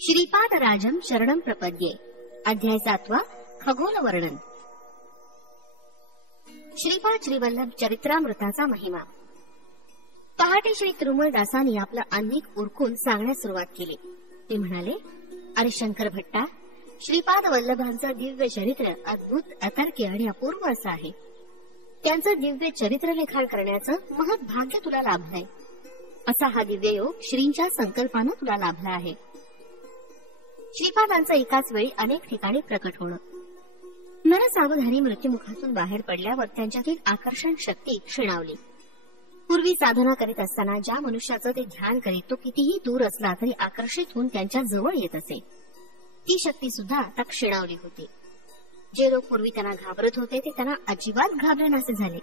श्रीपाद राजम शरणम प्रपद्ये. अध्याय 7. खगोल वर्णन. श्रीपाद श्रीवल्लभ चरित्रामृताचा महिमा. पहाटे श्री तिरुमलदासांनी आपलं अन्निक उरकून सांगण्यास सुरुवात केली. ते म्हणाले, अरे शंकर भट्टा, श्रीपाद वल्लभांचं दिव्य चरित्र अद्भुत, अतर्क्य आणि अपूर्व असं आहे. त्यांचं दिव्य चरित्र लेखन करण्याचं महत् भाग्य तुला लाभलंय. असा हा दिव्य योग श्रींच्या संकल्पानं तुला लाभला आहे. श्रीपादांचं एकाच वेळी अनेक ठिकाणी प्रकट होणं. नरसावधानी मृत्युमुखातून बाहेर पडल्यावर त्यांच्यातील आकर्षण शक्ती क्षीणावली. पूर्वी साधना करीत असताना ज्या मनुष्याचं ते ध्यान करीत तो कितीही दूर असला तरी आकर्षित होऊन त्यांच्या जवळ येत असे, ती शक्ती सुद्धा आता क्षीणावली होती. जे लोक पूर्वी त्यांना घाबरत होते ते त्यांना अजिबात घाबरेनासे झाले.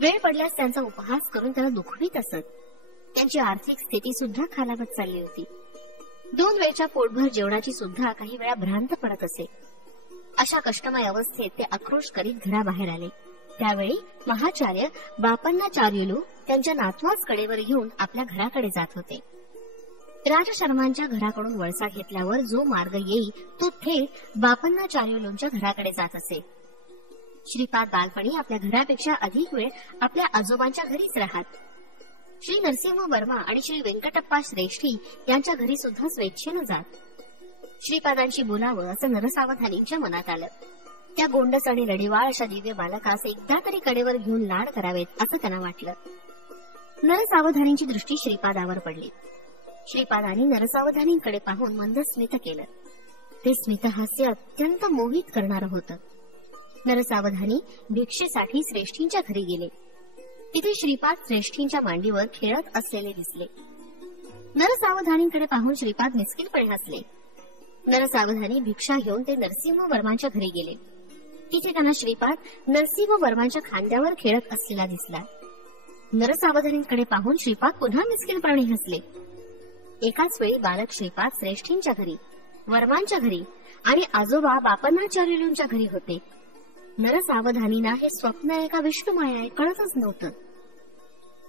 वेळ पडल्यास त्यांचा उपहास करून त्यांना दुखवीत असत. त्यांची आर्थिक स्थिती सुद्धा खालावत चालली होती. 2 वेळच्या पोटभर जेवणाची सुद्धा काही वेळा भ्रांत पडत असे. अशा कष्टमय अवस्थेत ते आक्रोश करीत घराबाहेर आले. त्यावेळी महाचार्य बापन्नाचार्युलू त्यांच्या नातवास कडेवर घेऊन आपल्या घराकडे जात होते. राजशर्मांच्या घराकडून वळसा घेतल्यावर जो मार्ग येई तो थेट बापन्नाचार्युलूंच्या घराकडे जात असे. श्रीपाद बालपणी आपल्या घरापेक्षा अधिक वेळ आपल्या आजोबांच्या घरीच राहत. श्री नरसिंह वर्मा आणि श्री व्यंकटप्पा श्रेष्ठी यांच्या घरी सुद्धा स्वेच्छेनं जात. श्रीपादांशी बोलावं असं नरसावधानींच्या मनात आलं. त्या गोंडस आणि रडीवाळ अशा दिव्य बालकास एकदा तरी कडेवर घेऊन लाड करावेत असं त्यांना वाटलं. नरसावधानींची दृष्टी श्रीपादावर पडली. श्रीपादांनी नरसावधानींकडे पाहून मंद स्मित केलं. ते स्मितहास्य अत्यंत मोहित करणारं होतं. नरसावधानी भिक्षेसाठी श्रेष्ठींच्या घरी गेले. तिथे श्रीपाद श्रेष्ठींच्या मांडीवर खेळत असलेले दिसले. नरसावधानींकडे पाहून श्रीपाद मिस्किलपणे हसले. नरसावधानी भिक्षा घेऊन ते नरसिंह वर्मांच्या घरी गेले. तिथे त्यांना श्रीपाद नरसिंह वर्मांच्या खांद्यावर खेळत असलेला दिसला. नरसावधानींकडे पाहून श्रीपाद पुन्हा मिस्किलपणे हसले. एकाच वेळी बालक श्रीपाद श्रेष्ठींच्या घरी, वर्मांच्या घरी आणि आजोबा बापन्नाचार्युलूंच्या घरी होते. नरसावधानींना हे स्वप्न आहे का विष्णुमाया आहे कळतच नव्हतं.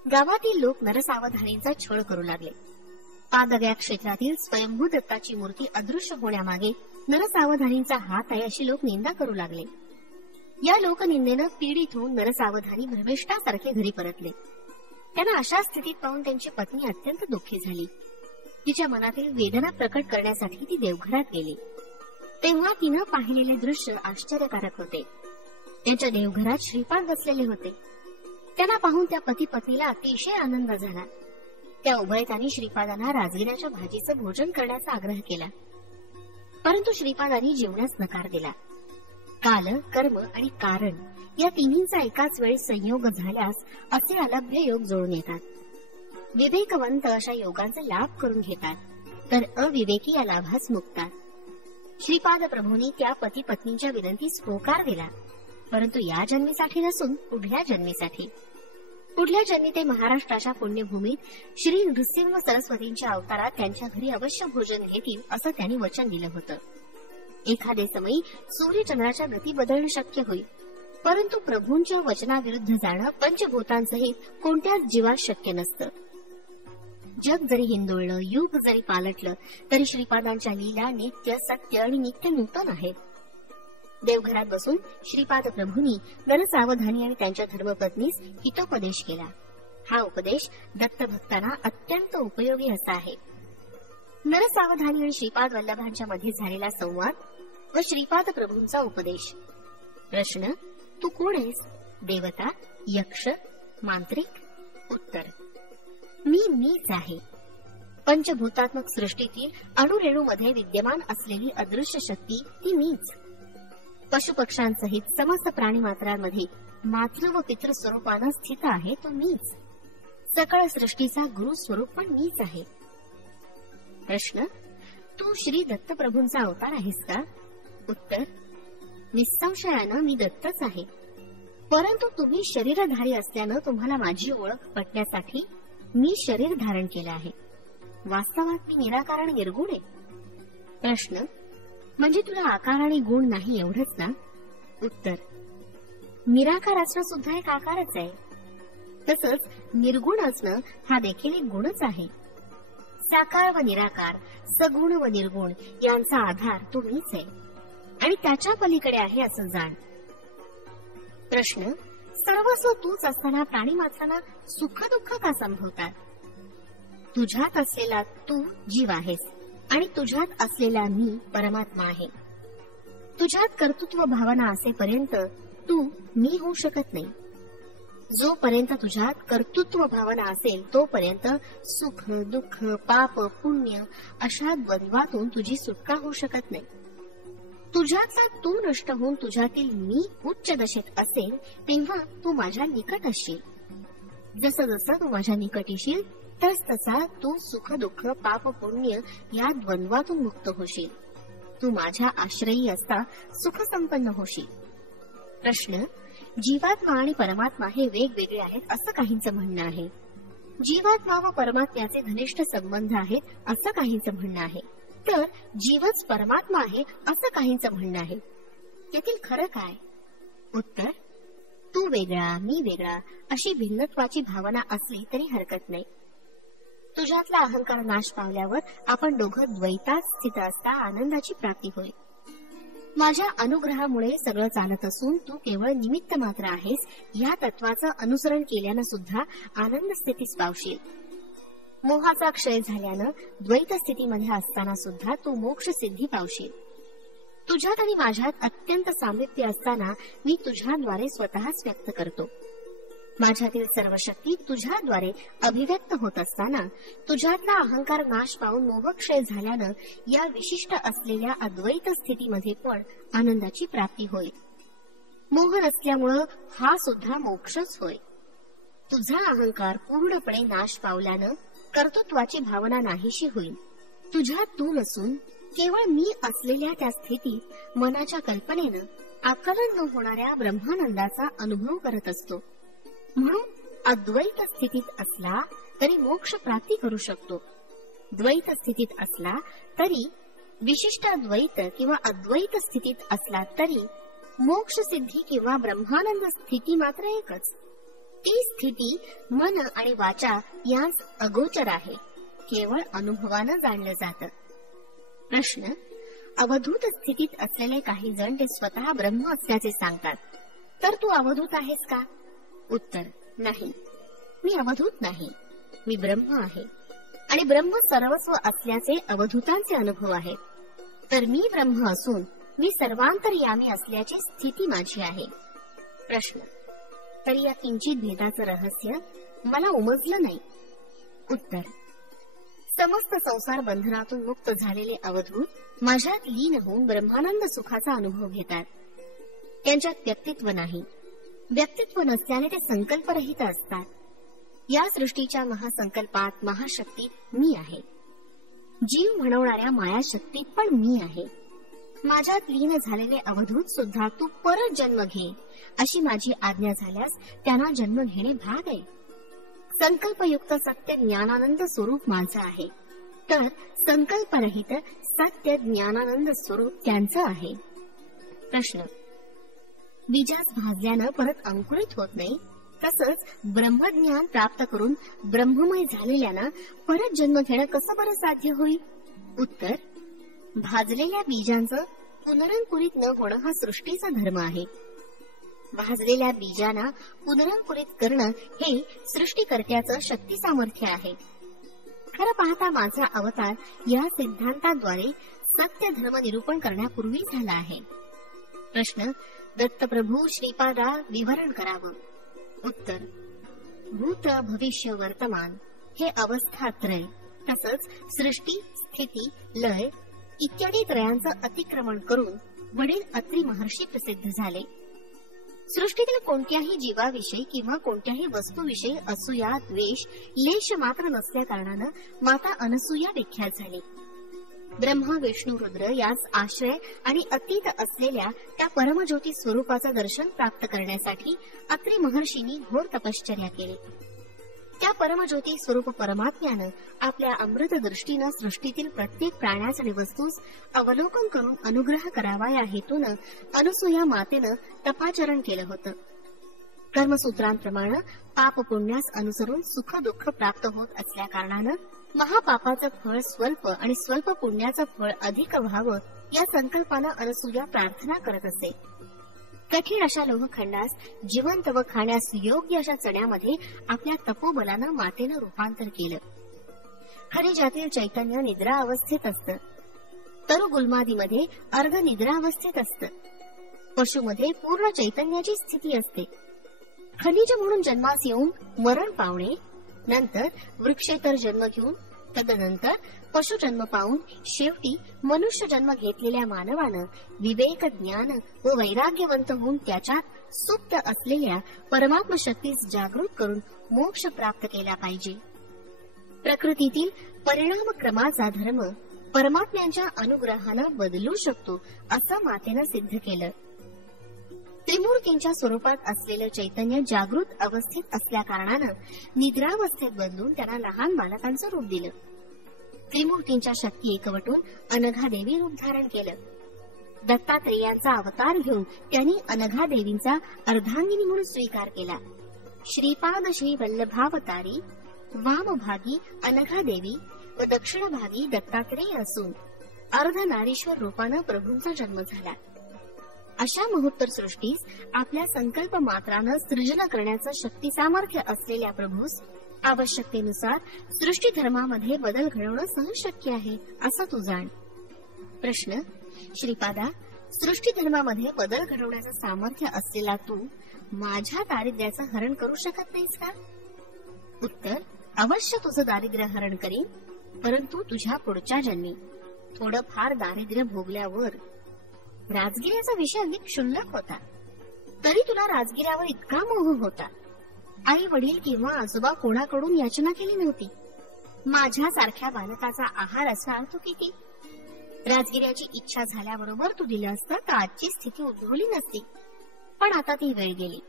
गावातील लोक नरसावधानींचा छळ करू लागले. पादव्या क्षेत्रातील स्वयंभू दत्ताची मूर्ती अदृश्य होण्यामागे नरसावधानींचा हात आहे अशी लोक निंदा करू लागले. या लोकनिंदेनं पीडित होऊन नरसावधानी भ्रमिष्ठासारखे घरी परतले. त्यांना अशा स्थितीत पाहून त्यांची पत्नी अत्यंत दुःखी झाली. तिच्या मनातील वेदना प्रकट करण्यासाठी ती देवघरात गेली. तेव्हा तिनं पाहिलेले दृश्य आश्चर्यकारक होते. त्यांच्या देवघरात श्रीपाद बसलेले होते. त्यांना पाहून त्या पती पत्नीला अतिशय आनंद झाला. त्या उभयतांनी श्रीपादांना राजगिराच्या भाजीचं भोजन करण्याचा आग्रह केला, परंतु श्रीपादांनी जेवण्यास नकार दिला. काल, कर्म आणि कारण या तिन्हींचा एकाच वेळी संयोग झाल्यास असे अलभ्य योग जुळून येतात. विवेकवंत अशा योगांचा लाभ करून घेतात, तर अविवेकी या लाभास मुकतात. श्रीपाद प्रभूंनी त्या पती पत्नींच्या विनंतीस होकार दिला, परंतु या जन्मीसाठी नसून पुढल्या जन्मीसाठी. पुढल्या जन्मी ते महाराष्ट्राच्या पुण्यभूमीत श्री नृसिंह सरस्वतींच्या अवतारात त्यांच्या घरी अवश्य भोजन घेतील असं त्यांनी वचन दिलं होतं. एखादे समयी सूर्यचंद्राच्या गती बदलणं शक्य होईल, परंतु प्रभूंच्या वचनाविरुद्ध जाणं पंचभूतांसहित कोणत्याच जीवास शक्य नसतं. जग जरी हिंदोळलं, युग जरी पालटलं, तरी श्रीपादांच्या लीला नित्य, सत्य आणि नित्य नूतन आहेत. देवघरात बसून श्रीपाद प्रभूंनी नरसावधानी आणि त्यांच्या धर्मपत्नीस हितोपदेश केला. हा उपदेश दत्तभक्तांना अत्यंत उपयोगी असा आहे. नरसावधानी आणि श्रीपाद वल्लभांच्या मध्ये झालेला संवाद व श्रीपाद प्रभूंचा उपदेश. प्रश्न: तू कोण आहेस? देवता, यक्ष, मांत्रिक? उत्तर: मीच आहे. पंचभूतात्मक सृष्टीतील अणुरेणूमध्ये विद्यमान असलेली अदृश्य शक्ती ती मीच. पशुपक्ष्यांसहित समस्त प्राणीमात्रांमध्ये मातृ व पितृ स्वरूपानं स्थित आहे तो मीच. सकळ सृष्टीचा गुरु स्वरूप पण मीच आहे. प्रश्न: तू श्री दत्तप्रभूंचा अवतार आहेस का? उत्तर: निसंशयानं मी दत्तच आहे, परंतु तुम्ही शरीरधारी असल्यानं तुम्हाला माझी ओळख पटण्यासाठी मी शरीर धारण केलं आहे. वास्तवात मी निराकार आणि निर्गुण आहे. प्रश्न: म्हणजे तुला आकार आणि गुण नाही एवढंच ना? उत्तर: निराकार असणं सुद्धा एक आकारच आहे. तसंच निर्गुण असणं हा देखील एक गुणच आहे. साकार व निराकार, सगुण व निर्गुण यांचा आधार तू मीच आहे आणि त्याच्या पलीकडे आहे असं जाण. प्रश्न: सर्वस्व तूच असताना प्राणी मात्रांना सुख दुःख का संभवतात? तुझ्यात असलेला तू जीव आहेस आणि तुझ्यात असलेला मी परमात्मा आहे. तुझ्यात कर्तृत्व भावना असेपर्यंत तू मी होऊ शकत नाही. जोपर्यंत तुझ्यात कर्तृत्व भावना असेल तोपर्यंत सुख दुःख पाप पुण्य अशा द्वंद्वातून तुझी सुटका होऊ शकत नाही. तुझ्याचा तू नष्ट होऊन तुझ्यातील मी उच्च दशेत असेल तेव्हा तू माझ्या निकट असशील. जसं जसं तू माझ्या निकट येशील तस तसा तू सुख दुःख पाप पुण्य या द्वंद्वातून मुक्त होशील. तू माझ्या आश्रयी असता सुख संपन्न होशील. प्रश्न: जीवात्मा आणि परमात्मा हे वेगवेगळे आहेत असं काहींचं म्हणणं आहे. जीवात्मा व परमात्म्याचे घनिष्ठ संबंध आहेत असं काहींचं म्हणणं आहे. तर जीवच परमात्मा आहे असं काहींचं म्हणणं आहे. यातील खरं काय? उत्तर: तू वेगळा मी वेगळा अशी भिन्नत्वाची भावना असली तरी हरकत नाही. तुझ्यातला अहंकार नाश पावल्यावर आपण दोघं द्वैतात स्थित असता आनंदाची प्राप्ती होईल. माझ्या अनुग्रहामुळे सगळं चालत असून तू केवळ निमित्त मात्र आहेस या तत्वाचं अनुसरण केल्यानं सुद्धा आनंद स्थितीस पावशील. मोहाचा क्षय झाल्यानं द्वैत स्थितीमध्ये असताना सुद्धा तू मोक्ष सिद्धी पावशील. तुझ्यात आणि माझ्यात अत्यंत सामिप्य असताना मी तुझ्याद्वारे स्वतःच व्यक्त करतो. माझ्यातील सर्व शक्ती तुझ्याद्वारे अभिव्यक्त होत असताना तुझ्यातला अहंकार नाश पावून मोहक्षय झाल्यानं या विशिष्ट असलेल्या अद्वैत स्थितीमध्ये पण आनंदाची प्राप्ती होईल. मोह नसल्यामुळं हा सुद्धा मोक्षच होय. तुझा अहंकार पूर्णपणे नाश पावल्यानं कर्तृत्वाची भावना नाहीशी होईल. तुझ्यात तू नसून केवळ मी असलेल्या त्या स्थितीत मनाच्या कल्पनेनं आकलन न होणाऱ्या ब्रह्मानंदाचा अनुभव करत असतो. म्हणून अद्वैत स्थितीत असला तरी मोक्ष प्राप्ती करू शकतो. द्वैत स्थितीत असला तरी विशिष्ट द्वैत किंवा अद्वैत स्थितीत असला तरी मोक्ष सिद्धी किंवा ब्रह्मानंद स्थिती मात्र एकच. ती स्थिती मन आणि वाचा यांस अगोचर आहे. केवळ अनुभवानं जाणलं जातं. प्रश्न: अवधूत स्थितीत असलेले काही जण ते स्वतः ब्रह्म असल्याचे सांगतात, तर तू अवधूत आहेस का? उत्तर: नाही, मी अवधूत नाही. मी ब्रह्म आहे आणि ब्रह्म सर्वस्व असल्याचे अवधूतांचे अनुभव आहेत. तर मी ब्रह्म असून मी सर्वांतर्यामी असल्याची स्थिती माझी आहे. प्रश्न: तरी या किंचित भेदाचं रहस्य मला उमजलं नाही. उत्तर: समस्त संसार बंधनातून मुक्त झालेले अवधूत माझ्यात लीन होऊन ब्रह्मानंद सुखाचा अनुभव घेतात. त्यांच्यात व्यक्तित्व नाही. व्यक्तित्व नसल्याने ते संकल्परहित असतात. या सृष्टीच्या महासंकल्पात महाशक्ती मी आहे. जीव म्हणवणाऱ्या मायाशक्तीत पण मी आहे. माझ्यात लीन झालेले अवधूत सुद्धा तू परत जन्म घे अशी माझी आज्ञा झाल्यास त्यांना जन्म घेणे भाग आहे. संकल्पयुक्त सत्य ज्ञानानंद स्वरूप माझं आहे, तर संकल्परहित सत्य ज्ञानानंद स्वरूप त्यांचं आहे. प्रश्न: बीजास भाजल्यानं परत अंकुरित होत नाही, तसंच ब्रह्मज्ञान प्राप्त करून ब्रह्ममय झालेल्यानं परत जन्म घेणं कसं बरं साध्य होईल? उत्तर: भाजलेल्या बीजांचं पुनरंकुरित न होणं हा सृष्टीचा धर्म आहे. भाजलेल्या बीजांना पुनरंकुरित करणं हे सृष्टीकर्त्याचं शक्ती सामर्थ्य आहे. खरं पाहता माझा अवतार या सिद्धांताद्वारे सत्य धर्म निरूपण करण्यापूर्वी झाला आहे. प्रश्न: दत्तप्रभू श्रीपादा विवरण करावं. उत्तर: भूत भविष्य वर्तमान हे अवस्थात्रय तसंच सृष्टी स्थिती लय इत्यादी त्रयांचं अतिक्रमण करून वडील अत्रि महर्षी प्रसिद्ध झाले. सृष्टीतील कोणत्याही जीवाविषयी किंवा कोणत्याही वस्तूविषयी असूया द्वेष लेश मात्र नसल्या कारणानं माता अनसूया विख्यात झाली. ब्रह्मा विष्णू रुद्र यास आश्रय आणि अतीत असलेल्या त्या परमज्योती स्वरूपाचं दर्शन प्राप्त करण्यासाठी अत्रि महर्षींनी घोर तपश्चर्या केली. त्या परमज्योती स्वरूप परमात्म्यानं आपल्या अमृत दृष्टीनं सृष्टीतील प्रत्येक प्राण्यास आणि वस्तूस अवलोकन करून अनुग्रह करावा या हेतूनं अनसूया मातेनं तपाचरण केलं होतं. कर्मसूत्रांप्रमाणे पाप पुण्यास अनुसरून सुख दुःख प्राप्त होत असल्या कारणानं महापापाचं फळ स्वल्प आणि स्वल्प पुण्याचं फळ अधिक व्हावं या संकल्पानं अनसूया प्रार्थना करत असे. कठीण अशा लोहखंडास जिवंत व खाण्यास योग्य अशा चण्यामध्ये आपल्या तपोबलानं मातेनं रूपांतर केलं. खनिजातील चैतन्य निद्रा अवस्थेत असतं. तरुगुल्मादीमध्ये अर्ध निद्रा अवस्थेत असतं. पशुमध्ये पूर्ण चैतन्याची स्थिती असते. खनिज म्हणून जन्मास येऊन मरण पावणे, नंतर वृक्षेतर जन्म घेऊन, तदनंतर पशुजन्म पाहून शेवटी मनुष्य जन्म घेतलेल्या मानवानं विवेक ज्ञान व वैराग्यवंत होऊन त्याच्यात सुप्त असलेल्या परमात्म शक्तीस जागृत करून मोक्ष प्राप्त केला पाहिजे. प्रकृतीतील परिणामक्रमाचा धर्म परमात्म्यांच्या अनुग्रहानं बदलू शकतो असं मातेनं सिद्ध केलं. त्रिमूर्तींच्या स्वरूपात असलेलं चैतन्य जागृत अवस्थेत असल्या कारणानं निद्रावस्थेत बदलून त्यांना लहान बालकांचं रूप दिलं. त्रिमूर्तींच्या शक्ती एकवटून अनघादेवी रूप धारण केलं. दत्तात्रेयांचा अवतार घेऊन त्यांनी अनघादेवींचा अर्धांगिनी म्हणून स्वीकार केला. श्रीपाद श्री वल्लभावतारी वामभागी अनघादेवी व दक्षिण भागी दत्तात्रेय असून अर्धनारीश्वर रूपानं प्रभूंचा जन्म झाला. अशा महोत्तर सृष्टीस आपल्या संकल्प मात्रानं सृजन करण्याचं शक्ती सामर्थ्य असलेल्या प्रभूस आवश्यकतेनुसार सृष्टी धर्मामध्ये बदल घडवणं सहज शक्य आहे असं तू जाण. प्रश्न: श्रीपादा, सृष्टी धर्मामध्ये बदल घडवण्याचं सामर्थ्य असलेला तू माझ्या दारिद्र्याचं हरण करू शकत नाहीस का? उत्तर: अवश्य तुझं दारिद्र्य हरण करीन, परंतु तुझ्या पुढच्या जन्मी. थोडं फार दारिद्र्य भोगल्यावर. राजगिऱ्याचा विषय अगदी क्षुल्लक होता, तरी तुला राजगिऱ्यावर इतका मोह होता. आई वडील किंवा आजोबा कोणाकडून याचना केली नव्हती. माझ्यासारख्या बालकाचा आहार असणार तो किती. राजगिऱ्याची इच्छा झाल्याबरोबर तू दिलं असतं तर आजची स्थिती उद्भवली नसती. पण आता ती वेळ गेली.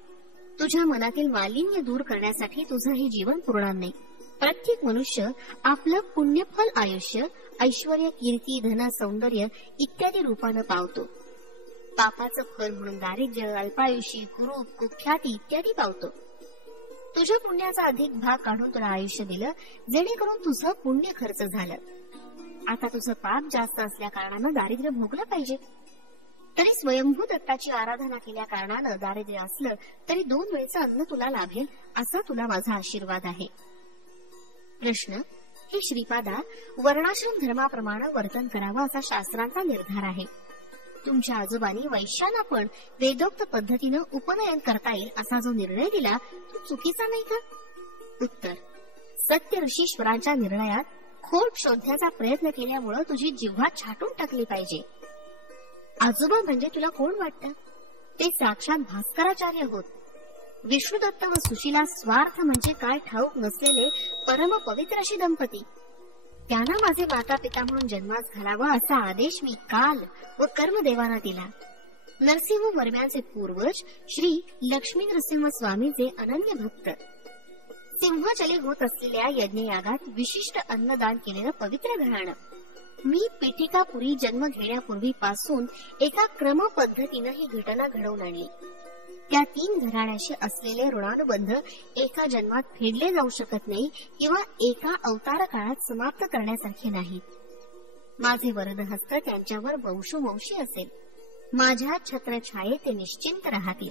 तुझ्या मनातील मालिन्य दूर करण्यासाठी तुझं हे जीवन पुरणार नाही. प्रत्येक मनुष्य आपलं पुण्यफल आयुष्य, ऐश्वर्य, कीर्ती, धन, सौंदर्य इत्यादी रूपानं पावतो. पापाचं फल म्हणून दारिद्र्य, अल्पायुषी, कुरूप, कुख्याती इत्यादी पावतो. तुझ्या पुण्याचा अधिक भाग काढून तुला आयुष्य दिलं, जेणेकरून तुझं पुण्य खर्च झालं. आता तुझं पाप जास्त असल्या कारणानं दारिद्र्य भोगलं पाहिजे. तरी स्वयंभू दत्ताची आराधना केल्या कारणानं दारिद्र्य असलं तरी 2 वेळचं अन्न तुला लाभेल असा तुला माझा आशीर्वाद आहे. प्रश्न: हे श्रीपादा, वर्णाश्रम धर्माप्रमाणे वर्तन करावं असा शास्त्रांचा निर्धार आहे. तुमच्या आजोबांनी वैश्यांना पण वेदोक्त पद्धतीनं उपनयन करता येईल असा जो निर्णय दिला तो चुकीचा नाही का? उत्तर: सत्य ऋषीश्वरांच्या निर्णयात खोट शोधण्याचा प्रयत्न केल्यामुळे तुझी जिव्हा छाटून टाकली पाहिजे. आजोबा म्हणजे तुला कोण वाटतं? ते साक्षात भास्कराचार्य होत. विष्णुदत्त व सुशीला स्वार्थ म्हणजे काय ठाऊक नसलेले परम पवित्र अशी दंपती. त्यांना माझे माता पिता म्हणून जन्मास घालावा असा आदेश मी काल व कर्मदेवांना दिला. नरसिंह वर्म्यांचे पूर्वज श्री लक्ष्मी नरसिंह स्वामीचे अनन्य भक्त. सिंहाचले होत असलेल्या यज्ञयागात विशिष्ट अन्नदान केलेलं पवित्र घराणं. मी पीठिकापुरी जन्म घेण्यापूर्वीपासून एका क्रम पद्धतीनं ही घटना घडवून आणली. त्या 3 घराण्याशी असलेले ऋणानुबंध एका जन्मात फेडले जाऊ शकत नाही किंवा एका अवतार काळात समाप्त करण्यासारखे नाहीत. माझे वरदहस्त त्यांच्यावर वंशोवंशी असेल. माझ्या छत्रछाये ते निश्चिंत राहतील.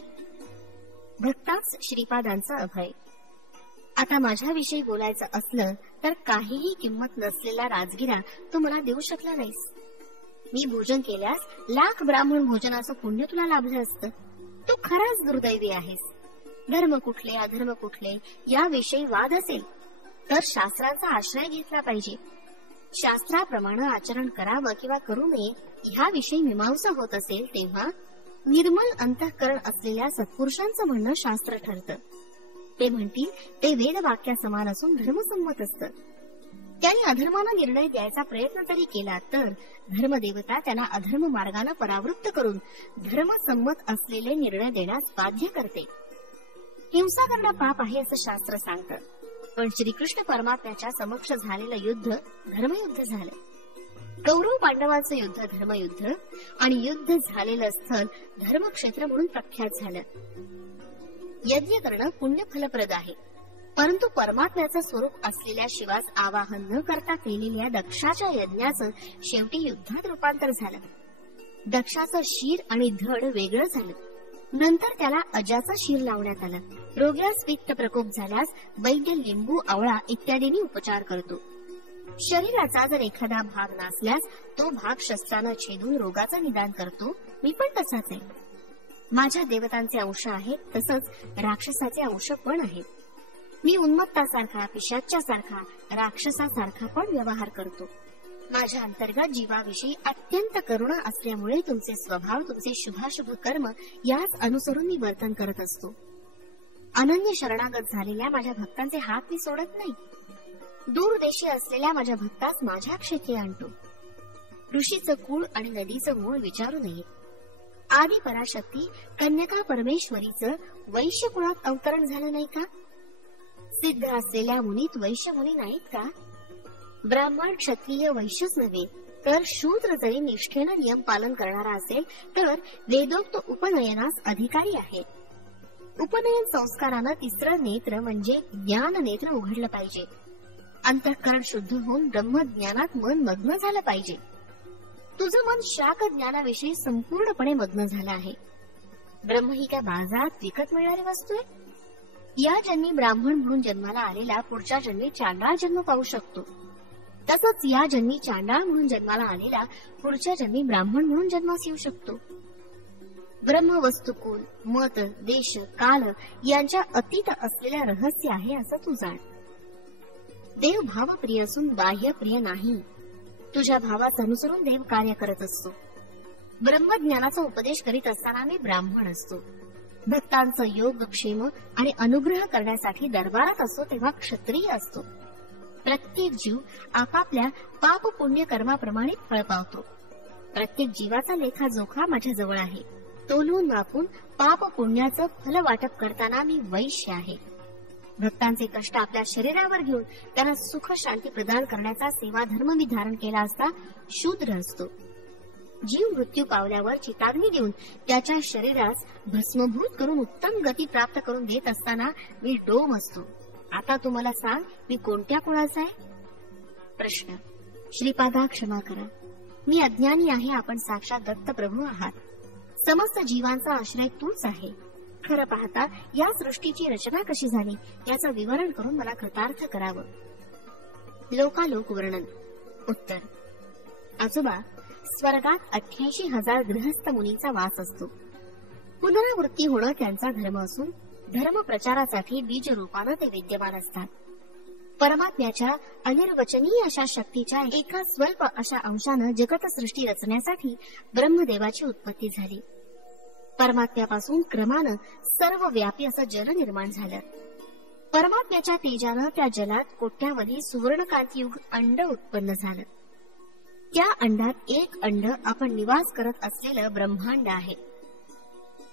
भक्ताच श्रीपादांचा अभय. आता माझ्याविषयी बोलायचं असलं तर काहीही किंमत नसलेला राजगिरा तू मला देऊ शकला नाहीस. मी भोजन केल्यास लाख ब्राह्मण भोजनाचं पुण्य तुला लाभलं असतं. तू खराच दुर्दैवी आहेस. धर्म कुठले अधर्म कुठले याविषयी वाद असेल तर शास्त्रांचा आश्रय घेतला पाहिजे. शास्त्राप्रमाणे आचरण करावं किंवा करू नये ह्याविषयी मीमांसा होत असेल तेव्हा निर्मल अंतःकरण असलेल्या सत्पुरुषांचं म्हणणं शास्त्र ठरतं. ते म्हणतील ते वेद वाक्या समान असून धर्मसंमत असतं. त्यांनी अधर्माला निर्णय द्यायचा प्रयत्न जरी केला तर धर्मदेवता त्यांना अधर्म मार्गाने परावृत्त करून धर्मसंमत असलेले निर्णय देण्यास बाध्य करते. हिंसा करणं पाप आहे असं शास्त्र सांगतं. पण श्रीकृष्ण परमात्म्याच्या समक्ष झालेलं युद्ध धर्मयुद्ध झालं. कौरव पांडवांचं युद्ध धर्मयुद्ध आणि युद्ध झालेलं स्थळ धर्मक्षेत्र म्हणून प्रख्यात झालं. यज्ञ करणं पुण्य फलप्रद आहे, परंतु परमात्म्याचं स्वरूप असलेल्या शिवास आवाहन न करता केलेल्या दक्षाच्या यज्ञाचं शेवटी युद्धात रूपांतर झालं. दक्षाचं शिर आणि धड वेगळं झालं. नंतर त्याला अजाचं शिर लावण्यात आलं. रोग्यास पित्त प्रकोप झाल्यास वैद्य लिंबू, आवळा इत्यादींनी उपचार करतो. शरीराचा जर एखादा भाग नासल्यास तो भाग शस्त्रानं छेदून रोगाचं निदान करतो. मी पण तसाच आहे. माझ्या देवतांचे अंश आहेत, तसंच राक्षसाचे अंश पण आहेत. मी उन्मत्तासारखा, पिशाच्यासारखा, राक्षसासारखा पण व्यवहार करतो. माझ्या अंतर्गत जीवाविषयी अत्यंत करुणा असल्यामुळे तुमचे स्वभाव, तुमचे शुभाशुभ कर्म याच अनुसरून मी वर्तन करत असतो. अनन्य शरणागत झालेल्या माझ्या भक्तांचे हात मी सोडत नाही. दूर देशी असलेल्या माझ्या भक्तास माझ्या क्षेत्री आणतो. ऋषीचं कुळ आणि नदीचं मूळ विचारू नये. आदी पराशक्ती कन्यका परमेश्वरीचं वैश्य कुळात अवतरण झालं नाही का? सिद्ध असलेल्या मुनीत वैश्य मुनी नाहीत का? ब्राह्मण, क्षत्रिय, वैश्यच नव्हे तर शूद्र जरी निष्ठेनं नियम पालन करणारा असेल तर वेदोक्त उपनयनास अधिकारी आहे. उपनयन संस्कारानं तिसरं नेत्र म्हणजे ज्ञान नेत्र उघडलं पाहिजे. अंतःकरण शुद्ध होऊन ब्रह्मज्ञानात मन मग्न झालं पाहिजे. तुझं मन शाक ज्ञानाविषयी संपूर्णपणे मग्न झालं आहे. ब्रह्म ही काय बाजारात विकत मिळणारी वस्तू आहे? या जन्मी ब्राह्मण म्हणून जन्माला आलेला पुढच्या जन्मी चांडाळ जन्म पाहू शकतो. तसंच या जन्मी चांडाळ म्हणून जन्माला आलेला पुढच्या जन्मी ब्राह्मण म्हणून जन्मास येऊ शकतो. ब्रह्म वस्तुकुल, मत, देश, काल यांच्या अतीत असलेल्या रहस्य आहे असं तू जाण. देव भावप्रिय असून बाह्य प्रिय नाही. तुझ्या भावाचं अनुसरून देव कार्य करत असतो. ब्रह्मज्ञानाचा उपदेश करीत असताना मी ब्राह्मण असतो. भक्तांचं योगक्षेम आणि अनुग्रह करण्यासाठी दरबारात असतो तेव्हा क्षत्रिय असतो. प्रत्येक जीव आपापल्या पाप पुण्य कर्माप्रमाणे फळ पावतो. प्रत्येक जीवाचा लेखाजोखा माझ्या जवळ आहे. तोलून मापून पाप पुण्याचं फल वाटप करताना मी वैश्य आहे. भक्तांचे कष्ट आपल्या शरीरावर घेऊन त्यांना सुख शांती प्रदान करण्याचा सेवा धर्म मी धारण केला असता शूद्र असतो. जीव मृत्यू पावल्यावर चिताग्नी देऊन त्याच्या शरीरास भस्मभूत करून उत्तम गती प्राप्त करून देत असताना मी डोम असतो. आता तुम्हाला सांग, मी कोणत्या कुळाचा आहे? प्रश्न. श्रीपादा, क्षमा करा, मी अज्ञानी आहे. आपण साक्षात दत्त प्रभू आहात. समस्त जीवांचा आश्रय तूच आहे. खरं पाहता या सृष्टीची रचना कशी झाली याचं विवरण करून मला कृतार्थ करावं. लोकालोक वर्णन. उत्तर. आजोबा, स्वर्गात 88,000 गृहस्थ मुनीचा वास असतो. पुनरावृत्ती होणं त्यांचा धर्म असून धर्म प्रचारासाठी बीज रूपानं ते विद्यमान असतात. परमात्म्याच्या अनिर्वचनीय अशा शक्तीच्या एका स्वल्प अशा अंशानं जगत सृष्टी रचण्यासाठी ब्रह्मदेवाची उत्पत्ती झाली. परमात्म्यापासून क्रमानं सर्व व्यापी असं जल निर्माण झालं. परमात्म्याच्या तेजानं त्या जलात कोट्यावधी सुवर्णकांतीयुग अंड उत्पन्न झालं. त्या अंडात एक अंड आपण निवास करत असलेलं ब्रह्मांड आहे.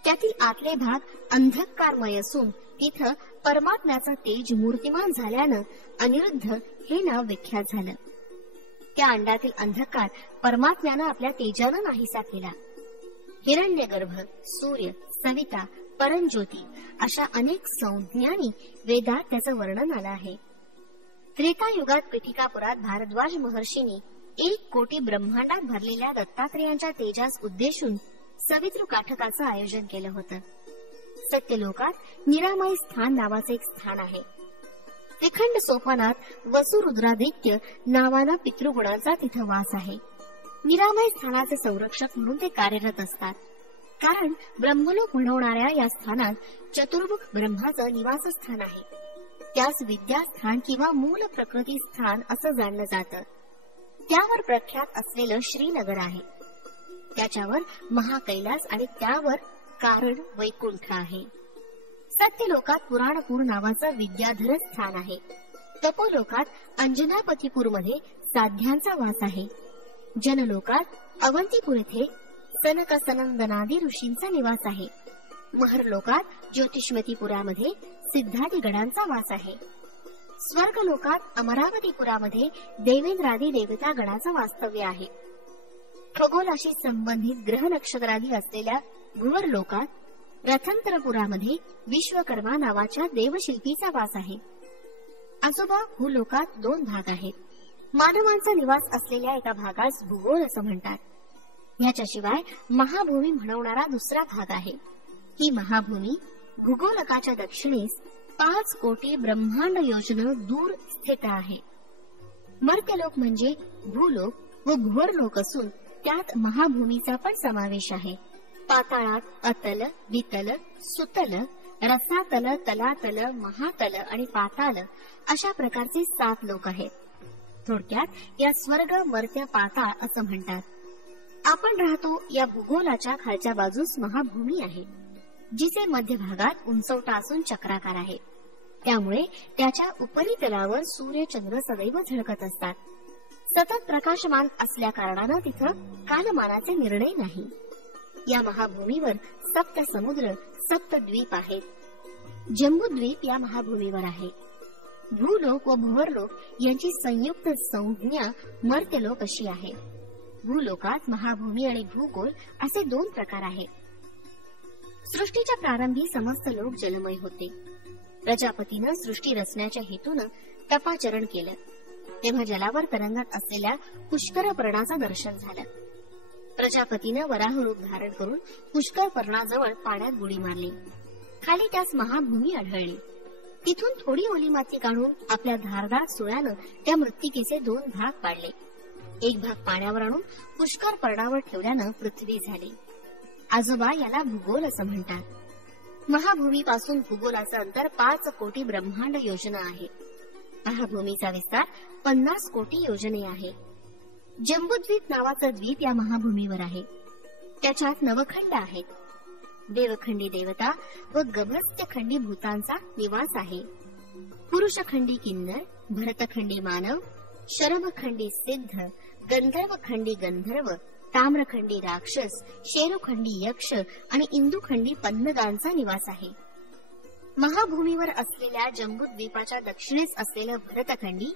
त्यातील आतले भाग अंधकारमय असून तिथं परमात्म्याचं तेज मूर्तिमान झाल्यानं अनिरुद्ध हे नाव विख्यात झालं. त्या अंडातील अंधकार परमात्म्यानं आपल्या तेजानं नाहीसा केला. हिरण्यगर्भ, सूर्य, सविता, परंज्योती अशा अनेक संज्ञांनी वेदात त्याचं वर्णन आलं आहे. त्रेतायुगात पिठिकापुरात भारद्वाज महर्षींनी 1 कोटी ब्रह्मांडात भरलेल्या दत्तात्रेयांच्या तेजास उद्देशून सवितृ काठकाचं आयोजन केलं होतं. सत्यलोकात निरामय स्थान नावाचं एक स्थान आहे. त्रिखंड सोपानात वसुरुद्रादित्य नावानं पितृगुणांचा तिथं वास आहे. निरामय स्थानाचे संरक्षक म्हणून ते कार्यरत असतात. कारण ब्रह्मलोक म्हणवणाऱ्या या स्थानात चतुर्मुख ब्रह्माचं निवासस्थान आहे. त्यास विद्यास्थान किंवा मूल प्रकृती स्थान असं जाणलं जातं. त्यावर प्रख्यात असलेलं श्रीनगर आहे. त्याच्यावर महाकैलास आणि त्यावर कारण वैकुंठ आहे. सत्यलोकात पुराणपूर नावाचं विद्याधर स्थान आहे. तपोलोकात अंजनापतीपूरमध्ये साध्यांचा वास आहे. जनलोकात अवंतीपूर येथे सनक सनंदनादी ऋषींचा निवास आहे. महरलोकात ज्योतिष्मतीपुरामध्ये सिद्धादी गणांचा वास आहे. स्वर्गलोकात अमरावतीपुरामध्ये देवेंद्रादी देवता गणाचं वास्तव्य आहे. खगोलाशी संबंधित ग्रह नक्षत्रादी असलेल्या भुवर लोकात रथंतरपुरामध्ये विश्वकर्मा नावाच्या देवशिल्पीचा वास आहे. आजोबा, भूलोकात 2 भाग आहेत. मानवांचा निवास असलेल्या एका भागास भूगोल असं म्हणतात. याच्याशिवाय महाभूमी म्हणवणारा दुसरा भाग आहे. ही महाभूमी भूगोलकाच्या दक्षिणेस 5 कोटी ब्रह्मांड योजन दूर स्थित आहे. मर्त्यलोक म्हणजे भूलोक व भुवरलोक असून त्यात महाभूमीचा पण समावेश आहे. पाताळात अतल, वितल, सुतल, रसातल, तलातल, महातल आणि पाताल अशा प्रकारचे 7 लोक आहेत. थोडक्यात या स्वर्ग, मर्त्य, पाताळ असं म्हणतात. आपण राहतो या भूगोलाच्या खालच्या बाजूस महाभूमी आहे, जिचे मध्यभागात उंचवटा असून चक्राकार आहे. त्यामुळे त्याच्या उपरितलावर सूर्य, चंद्र सदैव झळकत असतात. सतत प्रकाशमान असल्या कारणानं तिथं कालमानाचे निर्णय नाही. या महाभूमीवर 7 समुद्र, 7 द्वीप आहेत. जम्बूद्वीप या महाभूमीवर आहे. भूलोक व भुवरलोक यांची संयुक्त संज्ञा मर्त्यलोक अशी आहे. भूलोकात महाभूमी आणि भूगोल असे 2 प्रकार आहेत. सृष्टीच्या प्रारंभी समस्त लोक जलमय होते. प्रजापतीनं सृष्टी रचण्याच्या हेतूनं तपाचरण केलं. तेव्हा जलावर तरंगत असलेल्या पुष्कर पर्णाचं दर्शन झालं. प्रजापतीनं वराह रूप धारण करून पुष्कर पर्णाजवळ पाण्यात बुडी मारली. खाली त्यास महाभूमी आढळली. तिथून थोडी ओली माती काढून आपल्या धारदार सुळ्यानं त्या मृत्तिकेचे 2 भाग पाडले. एक भाग पाण्यावर आणून पुष्कर पर्णावर ठेवल्यानं पृथ्वी झाली. आजोबा, याला भूगोल असं म्हणतात. महाभूमीपासून भूगोलाचं अंतर 5 कोटी ब्रह्मांड योजना आहे. महाभूमीचा विस्तार 50 कोटी योजने आहे. जम्बूद्वीप नावाचा द्वीप या महाभूमीवर आहे. त्याच्यात नवखंड आहेत. देवखंडी देवता व गभस्त्यखंडी भूतांचा निवास आहे. पुरुषखंडी किन्नर, भरतखंडी मानव, शरभखंडी सिद्ध, गंधर्वखंडी गंधर्व, ताम्रखंडी राक्षस, शेरुखंडी यक्ष आणि इंदुखंडी पन्नगांचा निवास आहे. महाभूमीवर असलेल्या जम्बूद्वीपाच्या दक्षिणेस असलेलं भरतखंडी,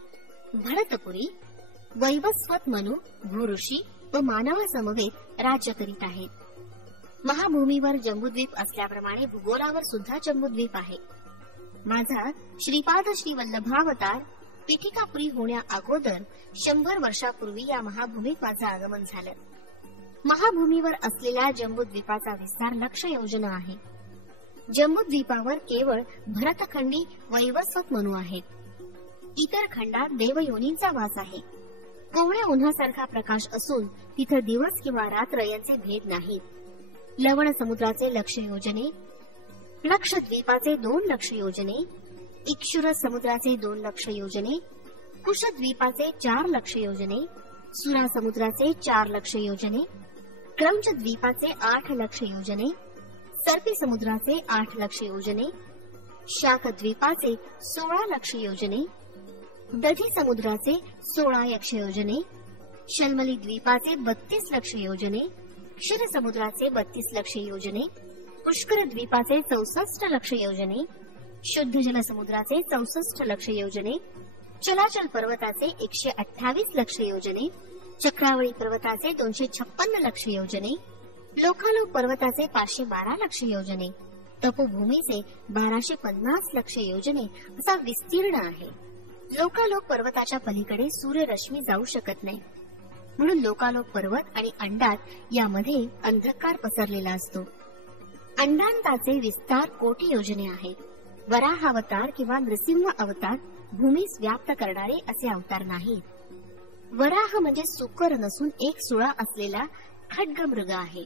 भरतपुरी, वैवस्वत मनु, भूऋषी व मानवासमवेत राज्य करीत आहेत. महाभूमीवर जम्बूद्वीप असल्याप्रमाणे भूगोलावर सुद्धा जम्बूद्वीप आहे. माझा श्रीपाद श्री वल्लभावतार पीठिकापुरी होण्या अगोदर 100 वर्षापूर्वी या महाभूमीत माझं आगमन झालं. महाभूमीवर असलेल्या जम्बूद्वीपाचा विस्तार 1,00,000 योजना आहे. जम्बूद्वीपावर केवळ भरतखंडी वैवस्वत मनु आहेत. इतर खंडात देवयोनींचा वास आहे. कोवळ्या उन्हासारखा प्रकाश असून तिथं दिवस किंवा रात्र यांचे भेद नाहीत. लवण समुद्राचे 1,00,000 योजने, लक्षद्वीपाचे 2,00,000 योजने, इक्षुर समुद्राचे 2,00,000 योजने, कुशद्वीपाचे 4,00,000 योजने, सुरा समुद्राचे 4,00,000 योजने, क्रौंच द्वीपाचे 8,00,000 योजने, सर्पी समुद्राचे 8,00,000 योजने, शाक द्वीपाचे 16,00,000 योजने, दधी समुद्राचे 16,00,000 योजने, शल्मली द्वीपाचे 32,00,000 योजने, क्षीर समुद्राचे 32,00,000 योजने, पुष्कर द्वीपाचे 64,00,000 योजने, शुद्ध जल समुद्राचे 64,00,000 योजने, चलाचल पर्वताचे 128,00,000 योजने, चक्रावळी पर्वताचे 256,00,000 योजने, लोकालोक पर्वताचे 512,00,000 योजने, तपोभूमीचे 1250,00,000 योजने असा विस्तीर्ण आहे. लोकालोक पर्वताच्या पलीकडे सूर्यरश्मी जाऊ शकत नाही, म्हणून लोकालोक पर्वत आणि अंडात यामध्ये अंधकार पसरलेला असतो. अंडांताचे विस्तार कोटी योजने आहेत. वराहावतार किंवा नृसिंह अवतार भूमीस व्याप्त करणारे असे अवतार नाहीत. वराह म्हणजे सुकर नसून एक सुळा असलेला खड्गमृग आहे.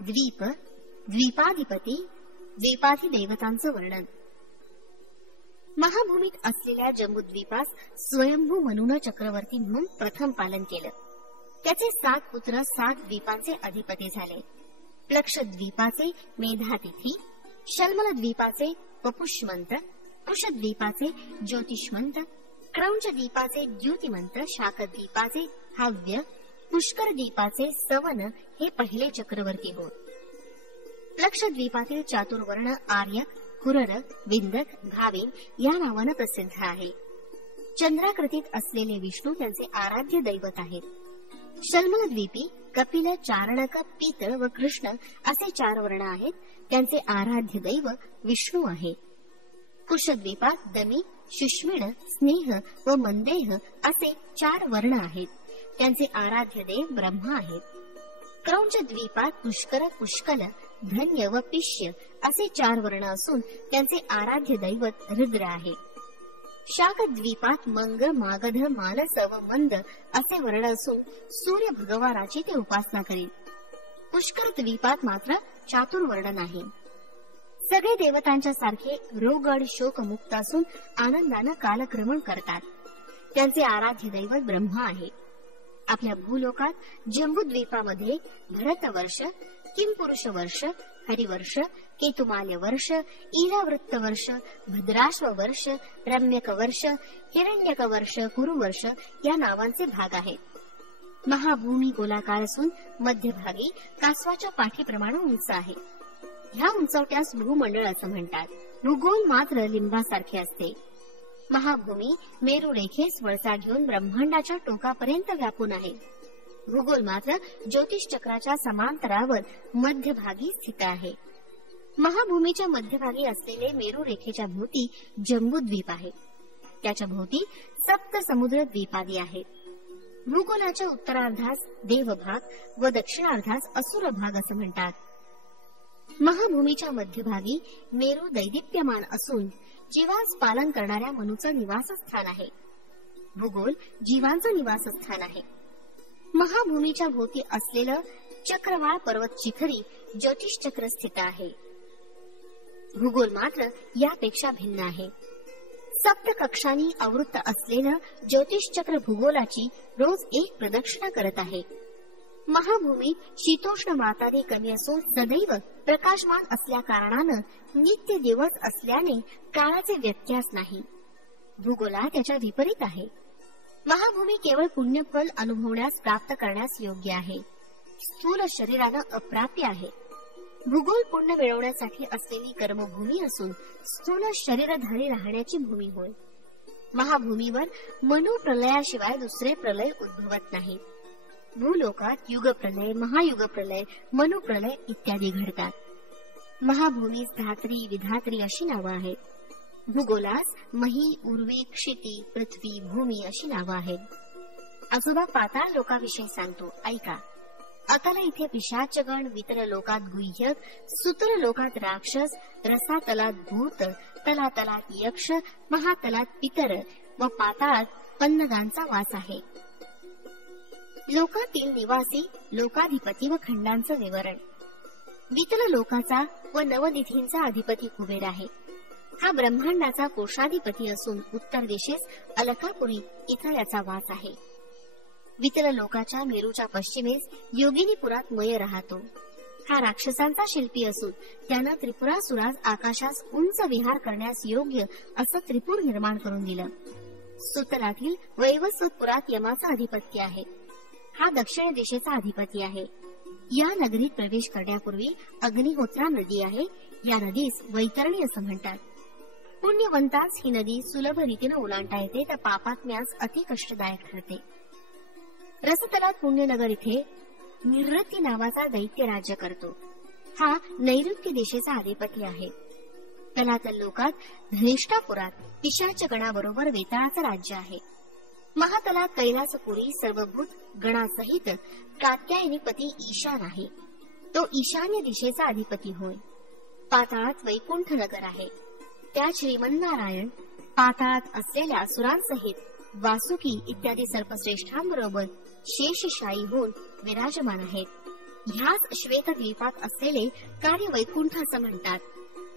द्वीप, द्वीपाधिपती, द्वीपाधिदेवतांचं वर्णन. महाभूमीत असलेल्या जम्बूद्वीपास स्वयंभू मनून चक्रवर्ती म्हणून प्रथम पालन केलं. त्याचे 7 पुत्र 7 द्वीपांचे अधिपती झाले. लक्षद्वीपाचे मेधातिथी, शल्मल द्वीपाचे पपुष्मंत, कुशद्वीपाचे ज्योतिष्मंत, क्रौंच द्वीपाचे द्युतिमंत, शाकद्वीपाचे हव्य, पुष्कर द्वीपाचे सवन हे पहिले चक्रवर्ती होत. लक्षद्वीपातील चातुर्वर्ण आर्यक, कुरर, विंदक, भाविन या नावानं प्रसिद्ध आहे. चंद्राकृतीत असलेले विष्णू त्यांचे आराध्य दैवत आहेत. शल्मल द्वीपी कपिल, चारणक, पीतळ व कृष्ण असे 4 वर्ण आहेत. त्यांचे आराध्य दैव विष्णू आहे. कुशद्वीपात दमी, शुष्मिण, स्नेह व मंदेह असे 4 वर्ण आहेत. त्यांचे आराध्य देव ब्रह्मा आहेत. क्रौंच द्वीपात पुष्कर, पुष्कल, धन्य व पिष्य असे 4 वर्ण असून त्यांचे आराध्य दैवत रुद्र आहे. शाक द्वीपात मंग, मागध, मानस व मंद असे वर्ण असून सूर्य भगवानाची ते उपासना करीत. पुष्कर द्वीपात मात्र चातुर्वर्ण नाही. सगळे देवतांच्या सारखे रोगड शोकमुक्त असून आनंदानं कालक्रमण करतात. त्यांचे आराध्य दैवत ब्रह्मा आहे. आपल्या भूलोकात जम्बूद्वीपामध्ये भरतवर्ष, किंपुरुष वर्ष, हरिवर्ष, केतुमाल्य वर्ष, ईरावृत्त वर्ष, भद्राश्व वर्ष, रम्यक वर्ष, हिरण्यक वर्ष, कुरुवर्ष या नावांचे भाग आहेत. महाभूमी गोलाकार असून मध्यभागी कासवाच्या पाठीप्रमाणे उंच आहे. ह्या उंचवट्यास भूमंडळ असं म्हणतात. भूगोल मात्र लिंबासारखे असते. महाभूमी मेरू रेखेस वळसा घेऊन ब्रह्मांडाच्या टोकापर्यंत व्यापून आहे. भूगोल मात्र ज्योतिष चक्राच्या समांतरावर मध्यभागी स्थित आहे. महाभूमीच्या मध्यभागी असलेले मेरू रेखेच्या भोवती जम्बूद्वीप आहे. त्याच्या भोवती 7 समुद्र द्वीपादी आहेत. भूगोलाच्या उत्तरार्धास देवभाग व दक्षिणार्धास असुर भाग असं म्हणतात. महाभूमीच्या मध्यभागी मेरू दैदिप्यमान असून जीवांस पालन करणाऱ्या मनुचं निवासस्थान आहे. भूगोल जीवांचं निवासस्थान आहे. महाभूमीच्या भोवती असलेलं चक्रवाळ पर्वत शिखरी ज्योतिष चक्र स्थित आहे. भूगोल मात्र यापेक्षा भिन्न आहे. 7 कक्षांनी आवृत्त असलेलं ज्योतिष चक्र भूगोलाची रोज एक प्रदक्षिणा करत आहे. महाभूमी शीतोष्ण मातादी कमी असून सदैव प्रकाशमान असल्या कारणानं नित्य दिवस असल्याने काळाचे व्यत्यास नाही. भूगोला त्याच्या विपरीत आहे. महाभूमी केवळ पुण्यफल अनुभवण्यास प्राप्त करण्यास योग्य आहे. स्थूल शरीरानं अप्राप्य आहे. भूगोल पुण्य मिळवण्यासाठी असलेली कर्मभूमी असून स्थूल शरीरधारी राहण्याची भूमी होय. महाभूमीवर मनुप्रलयाशिवाय दुसरे प्रलय उद्भवत नाही. भूलोकात युगप्रलय, महायुगप्रलय, मनुप्रलय इत्यादी घडतात. महाभूमीस धात्री, विधात्री अशी नावं आहेत. भूगोलास मही, उर्वी, क्षिती, पृथ्वी, भूमी अशी नावं आहेत. आजोबा पाताळ लोकाविषयी सांगतो, ऐका. अतल इथे पिशाचगण, वितर लोकात गुह्यक, सुतर लोकात राक्षस, रसातलात भूत, तलातलात यक्ष, महातलात पितर व पाताळात अन्नदांचा वास आहे. लोकातील निवासी, लोकाधिपती व खंडांचं विवरण. वितल लोकाचा व नवनिधींचा अधिपती कुबेर आहे. हा ब्रह्मांडाचा कोशाधिपती असून उत्तर दिशेस अलकापुरी इथं याचा वास आहे. वितल लोकाच्या मेरूच्या पश्चिमेस योगिनीपुरात मय राहतो. हा राक्षसांचा शिल्पी असून त्यानं त्रिपुरासुरास आकाशास उंच विहार करण्यास योग्य असं त्रिपुर निर्माण करून दिलं. सुतलातील वैवस्वतपुरात यमाचा अधिपत्य आहे. हा दक्षिण दिशेचा अधिपती आहे. या नगरीत प्रवेश करण्यापूर्वी अग्निहोत्रा नदी आहे. या नदीस वैतरणी असं म्हणतात. पुण्यवंतास ही नदी सुलभ रीतीने ओलांडता येते, तर पापात्म्यास अति कष्टदायक ठरते. रसतलात पुण्यनगर इथे निवृत्ती नावाचा दैत्य राज्य करतो. हा नैऋत्य दिशेचा अधिपती आहे. तलातल लोकात धनिष्ठापुरात पिशाच गणाबरोबर वेताळाचं राज्य आहे. महातलात कैलासपुरी सर्वभूत गणासहित कात्यायनीपती ईशान आहे. तो ईशान्य दिशेचा अधिपती होय. पाताळात वैकुंठ नगर आहे. त्या श्रीमन्नारायण पाताळात असलेल्या असुरांसहित वासुकी इत्यादी सर्पश्रेष्ठांबरोबर शेषशायी होऊन विराजमान आहेत. ह्याच श्वेतद्वीपात असलेले कार्य वैकुंठ असं म्हणतात.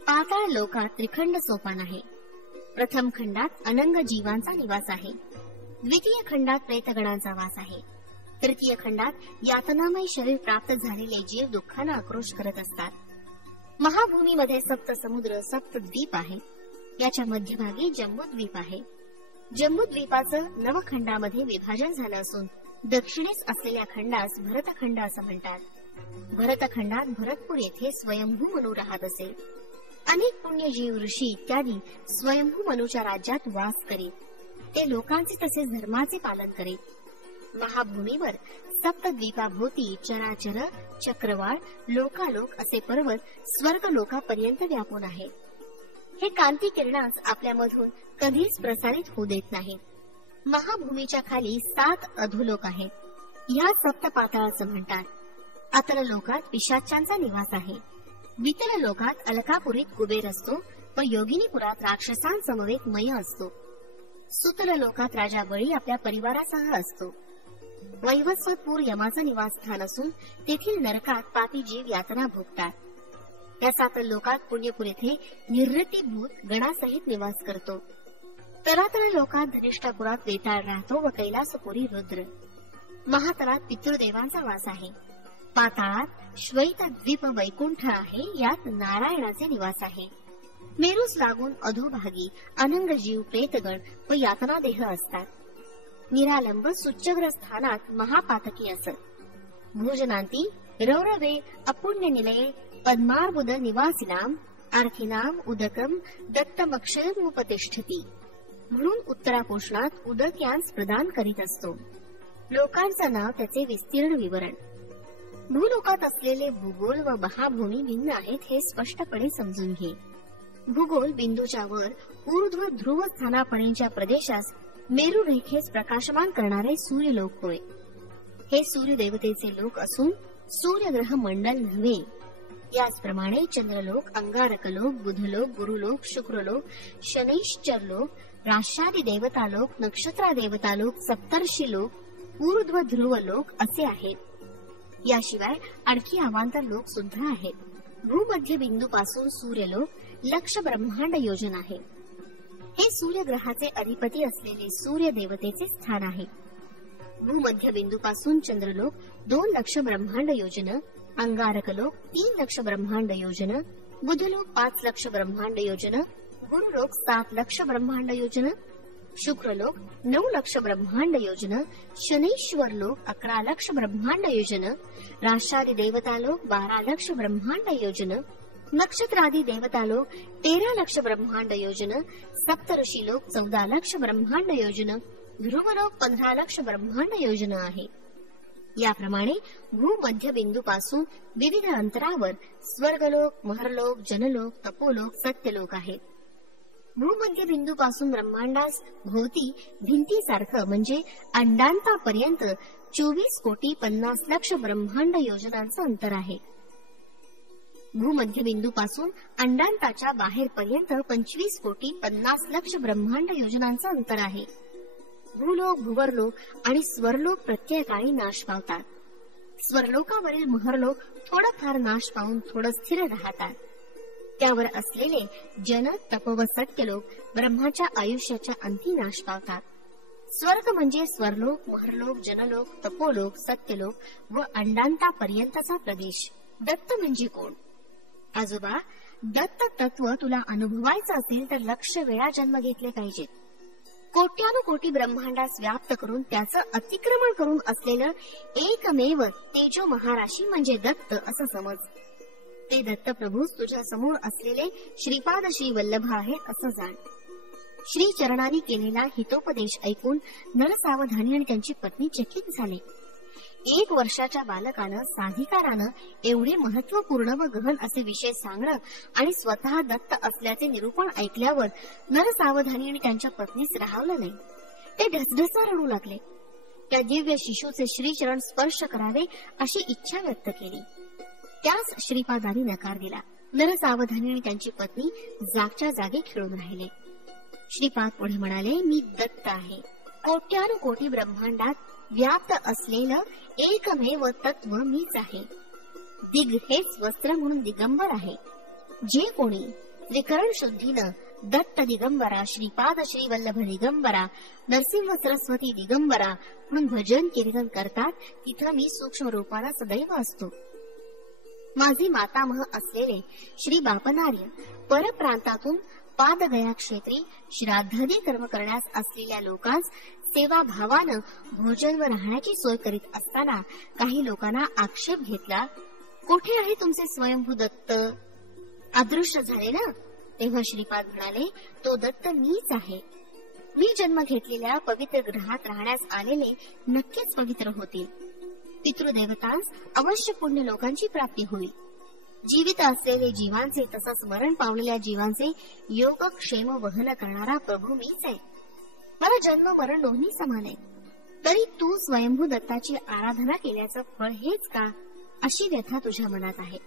पाताळ लोकात त्रिखंड सोपान आहे. प्रथम खंडात अनंग जीवांचा निवास आहे. द्वितीय खंडात प्रेतगणांचा वास आहे. तृतीय खंडात यातनामय शरीर प्राप्त झालेले जीव दुःखानं आक्रोश करत असतात. महाभूमीमध्ये 7 समुद्र, 7 द्वीप आहे. याच्या मध्यभागी जम्बूद्वीप आहे. जम्बूद्वीपाचं 9 खंडामध्ये विभाजन झालं असून दक्षिणेस असलेल्या खंडास भरतखंड असं म्हणतात. भरतखंडात भरतपूर येथे स्वयंभू मनू राहत असे. अनेक पुण्यजीव, ऋषी इत्यादी स्वयंभू मनूच्या राज्यात वास करीत. ते लोकांचे तसेच धर्माचे पालन करीत. महाभूमीवर सप्तद्वीपाभोवती चराचर, चक्रवाळ, लोकालोक असे पर्वत स्वर्ग लोकापर्यंत व्यापून आहे. हे कांती किरणास आपल्यामधून कधीच प्रसारित होऊ देत नाही. महाभूमीच्या खाली 7 अधोलोक आहेत. ह्या सप्त पाताळाचं म्हणतात. अतल लोकात पिशाच्यांचा निवास आहे. वितल लोकात अलकापुरीत कुबेर असतो व योगिनीपुरात राक्षसांसमवेत मय असतो. सुतल लोकात राजा बळी आपल्या परिवारासह असतो. वैवस्वतपूर यमाचं निवासस्थान असून तेथील नरकात पापी जीव यातना भोगतात. या 7 लोकात पुण्यपूर येथे निर्वृत्तीभूत गणासहित निवास करतो. तलातल लोकात धनिष्ठापुरात वेताळ राहतो व कैलासपुरी रुद्र. महातलात पितृदेवांचा वास आहे. पाताळात श्वेत द्वीप वैकुंठ आहे. यात नारायणाचे निवास आहे. मेरूस लागून अधोभागी अनंग जीव प्रेतगण व यातना देह असतात. निरालंब सुच्चग्र स्थानात महापातकी असत. भोजनांती रौरवे अपुण्य निलये पद्मार्बुद निवासिनाम आर्थिनाम उदकम दत्तमक्षयमुपतिष्ठती म्हणून उत्तरापोषणात उदक यांस प्रदान करीत असतो. लोकांचं नाव त्याचे विस्तीर्ण विवरण. भूलोकात असलेले भूगोल व महाभूमी भिन्न आहेत हे स्पष्टपणे समजून घे. भूगोल बिंदूच्या वर ऊर्ध्व ध्रुव स्थानापर्यंतच्या प्रदेशास मेरू रेखेस प्रकाशमान करणारे सूर्यलोक होय. हे सूर्यदेवतेचे लोक असून सूर्यग्रह मंडल नव्हे. याचप्रमाणे चंद्रलोक, अंगारकलोक, बुधलोक, गुरुलोक, शुक्रलोक, शनैश्चरलोक, राष्ट्रादी देवतालोक, नक्षत्रा देवतालोक, सप्तर्षी लोक, ऊर्ध्व ध्रुव लोक असे आहेत. याशिवाय आणखी अवांतर लोक सुद्धा आहेत. भूमध्य बिंदूपासून सूर्यलोक लक्ष ब्रह्मांड योजन आहे. हे सूर्यग्रहाचे अधिपती असलेले सूर्य देवतेचे स्थान आहे. भूमध्य बिंदूपासून चंद्रलोक 2 लक्ष ब्रह्मांड योजन, अंगारकलोक 3 लक्ष ब्रह्मांड योजन, बुधलोक 5 लक्ष ब्रह्मांड योजन, गुरुलोक 7 लक्ष ब्रह्मांड योजन, शुक्रलोक 9 लक्ष ब्रह्मांड योजन, शनैश्वर लोक 11 लक्ष ब्रह्मांड योजन, राष्ट्रादी देवतालोक 12 लक्ष ब्रह्मांड योजन, नक्षत्रादी देवतालोक 13 लक्ष ब्रह्मांड योजन, सप्तऋषी लोक 14 लक्ष ब्रह्मांड योजन, ध्रुवलोक 15 लक्ष ब्रह्मांड योजन आहे. याप्रमाणे भूमध्य बिंदूपासून विविध अंतरावर स्वर्गलोक, महरलोक, जनलोक, तपोलोक, सत्यलोक आहेत. भूमध्य बिंदूपासून ब्रह्मांडास भोवती भिंतीसारखं म्हणजे अंडांतापर्यंत 24 कोटी 50 लक्ष ब्रह्मांड योजनांचं अंतर आहे. भूमध्य बिंदूपासून अंडांताच्या बाहेरपर्यंत 25 कोटी 50 लक्ष ब्रह्मांड योजनांचं अंतर आहे. भूलोक, भुवरलोक आणि स्वरलोक प्रत्येकाळी नाश पावतात. स्वरलोकावरील महरलोक थोडाफार नाश पावून थोडं स्थिर राहतात. त्यावर असलेले जन, तप व सत्यलोक ब्रह्माच्या आयुष्याच्या अंती नाश पावतात. स्वर्ग म्हणजे स्वरलोक, महरलोक, जनलोक, तपोलोक, सत्यलोक व अंडांतापर्यंतचा प्रदेश. दत्त म्हणजे कोण? आजोबा, दत्त तत्व तुला अनुभवायचं असेल तर लक्ष वेळा जन्म घेतले पाहिजेत. कोट्यानुकोटी ब्रह्मांडास व्याप्त करून त्याचं अतिक्रमण करून असलेलं एकमेव तेजो महाराशी म्हणजे दत्त असं समज. ते दत्त प्रभू तुझ्या समोर असलेले श्रीपाद श्री वल्लभ आहेत असं जाण. श्री चरणांनी केलेला हितोपदेश ऐकून नरसावधानी आणि त्यांची पत्नी चकित झाले. 1 वर्षाच्या बालकानं साधिकारानं एवढे महत्वपूर्ण व गहन असे विषय सांगणं आणि स्वतः दत्त असल्याचे निरूपण ऐकल्यावर नरसावधानी आणि त्यांच्या पत्नीस राहावलं नाही. ते ढसढसा रडू लागले. त्या दिव्य शिशूचे श्रीचरण स्पर्श करावे अशी इच्छा व्यक्त केली. त्यास श्रीपादांनी नकार दिला. नरसावधानी आणि त्यांची पत्नी जागच्या जागी खेळून राहिले. श्रीपाद पुढे म्हणाले, मी दत्त आहे. कोट्यानुकोटी ब्रह्मांडात व्याप्त असलेलं एकमेव तत्व मीच आहे. दिग हेच वस्त्र म्हणून दिगंबर आहे. जे कोणी त्रिकरण शुद्धीनं दत्त दिगंबरा, श्रीपाद श्री वल्लभ दिगंबरा, नरसिंह सरस्वती दिगंबरा म्हणून भजन कीर्तन करतात तिथं मी सूक्ष्म रूपाला सदैव असतो. माझे मातामह असलेले श्री बापनार्य परप्रांतातून पादगया क्षेत्री श्राद्धादी कर्म करण्यास असलेल्या लोकांस सेवा भावानं भोजन व राहण्याची सोय करीत असताना काही लोकांना आक्षेप घेतला, कुठे आहे तुमचे स्वयंभू दत्त? अदृश्य झाले ना? तेव्हा श्रीपाद म्हणाले, तो दत्त मीच आहे. मी जन्म घेतलेल्या पवित्र ग्रहात राहण्यास आलेले नक्कीच पवित्र होतील. पितृदेवतांस अवश्य पुण्य लोकांची प्राप्ती होईल. जीवित असलेले जीवांचे तसंच मरण पावलेल्या जीवांचे योगक्षेम वहन करणारा प्रभू मीच आहे. मला जन्म मरण दोन्ही समान आहे. तरी तू स्वयंभू दत्ताची आराधना केल्याचं फळ हेच का, अशी व्यथा तुझ्या मनात आहे.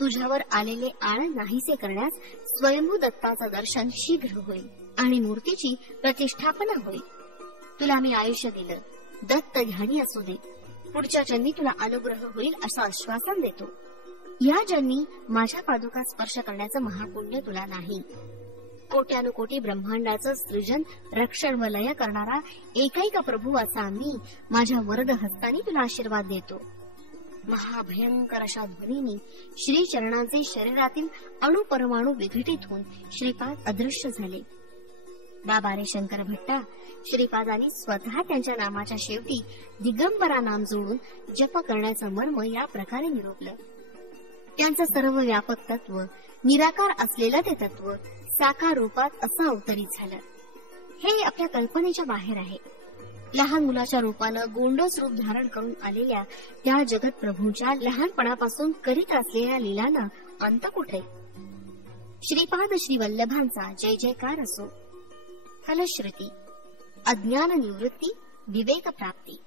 तुझ्यावर आलेले आळ नाहीसे करण्यास स्वयंभू दत्ताचं दर्शन शीघ्र होईल आणि मूर्तीची प्रतिष्ठापना होईल. तुला मी आयुष्य दिलं, दत्त ध्यानी असू दे. पुढच्या जन्मी तुला अनुग्रह होईल असं आश्वासन देतो. या जन्मी माझ्या पादुका स्पर्श करण्याचं महापुण्य तुला नाही. कोट्यानुकोटी ब्रह्मांडाचं सृजन रक्षण व लय करणारा एकैक प्रभू असा मी माझ्या वरद हस्तानी तुला आशीर्वाद देतो. महाभयंकर अशा ध्वनीने श्री चरणांचे शरीरातील अणुपरमाणू विघटित होऊन श्रीपाद अदृश्य झाले. बाबा रे शंकर भट्टा श्रीपादांनी स्वतः त्यांच्या नामाच्या शेवटी दिगंबरा नाम जोडून जप करण्याचं मर्म या प्रकारे निरूपलं. त्यांचं सर्व व्यापक तत्व, निराकार असलेलं ते तत्व साकार रूपात असं अवतरित झालं. हे आपल्या कल्पनेच्या बाहेर आहे. लहान मुलाच्या रूपानं गोंडस रूप धारण करून आलेल्या त्या जगत प्रभूंच्या लहानपणापासून करीत असलेल्या लीलांना अंत कुठे. श्रीपाद श्री वल्लभांचा जय जयकार असो. फलश्रुती अज्ञान निवृत्ती, विवेक प्राप्ती.